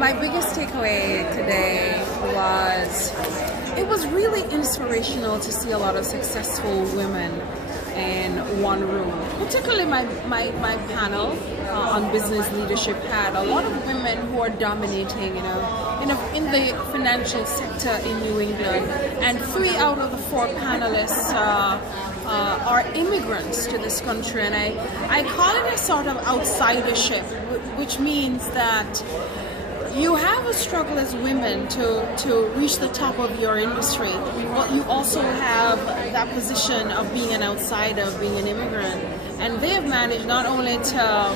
My biggest takeaway today was it was really inspirational to see a lot of successful women in one room. Particularly my panel on business leadership had a lot of women who are dominating, in the financial sector in New England. And 3 out of the 4 panelists are immigrants to this country, and I call it a sort of outsidership, which means that you have a struggle as women to reach the top of your industry, but you also have that position of being an outsider, of being an immigrant. And they have managed not only to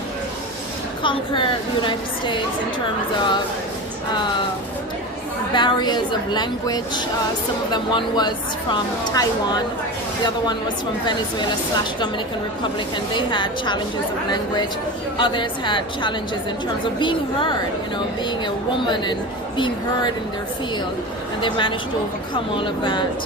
conquer the United States in terms of barriers of language. Some of them, one was from Taiwan, the other one was from Venezuela/Dominican Republic, and they had challenges of language. Others had challenges in terms of being heard, being a woman and being heard in their field, and they managed to overcome all of that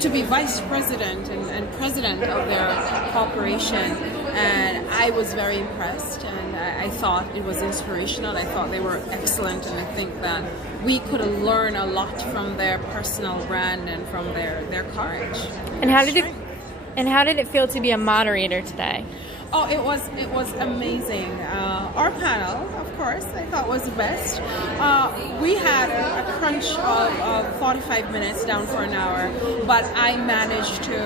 to be vice president and president of their corporation. And I was very impressed, and I thought it was inspirational. I thought they were excellent, and I think that we could learn a lot from their personal brand and from their courage. And how did it feel to be a moderator today? Oh, it was amazing. Our panel, of course, I thought was the best. We had a crunch of 45 minutes down for an hour, but I managed to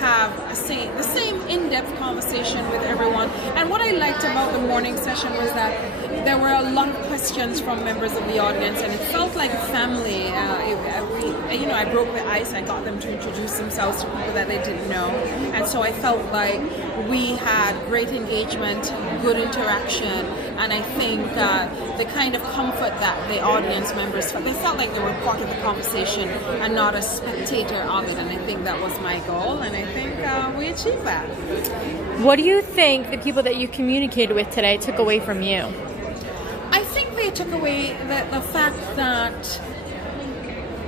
have the same in-depth conversation with everyone. And what I liked about the morning session was that there were a lot of questions from members of the audience, and it felt like a family. I broke the ice. I got them to introduce themselves to people that they didn't know, and so I felt like we had great engagement, good interaction, and I think the kind of comfort that the audience members felt, they felt like they were part of the conversation and not a spectator of it, and I think that was my goal, and I think we achieved that. What do you think the people that you communicated with today took away from you? I think they took away the fact that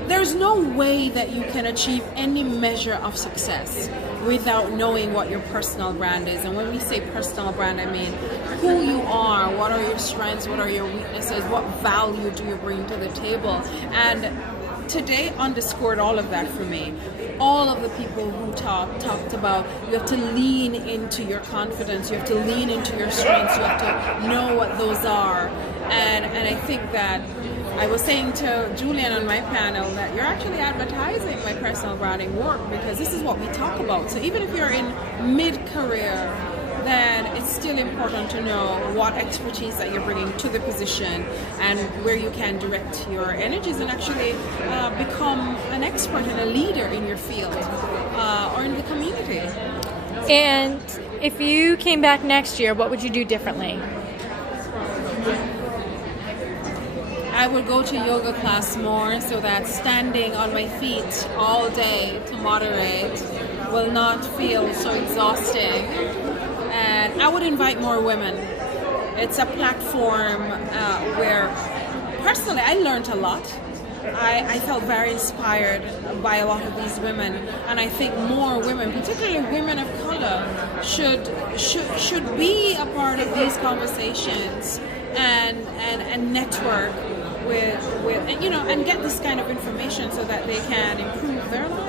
there's no way that you can achieve any measure of success without knowing what your personal brand is. And when we say personal brand, I mean who you are, what are your strengths, what are your weaknesses, what value do you bring to the table. And today underscored all of that for me. All of the people who talked about you have to lean into your confidence, you have to lean into your strengths, you have to know what those are. And I think that I was saying to Julian on my panel that you're actually advertising my personal branding work, because this is what we talk about. So even if you're in mid-career, then it's still important to know what expertise that you're bringing to the position and where you can direct your energies and actually become an expert and a leader in your field or in the community. And if you came back next year, what would you do differently? I would go to yoga class more so that standing on my feet all day to moderate will not feel so exhausting. And I would invite more women. It's a platform where personally I learned a lot. I felt very inspired by a lot of these women, and I think more women, particularly women of color, should be a part of these conversations and network with and get this kind of information so that they can improve their lives.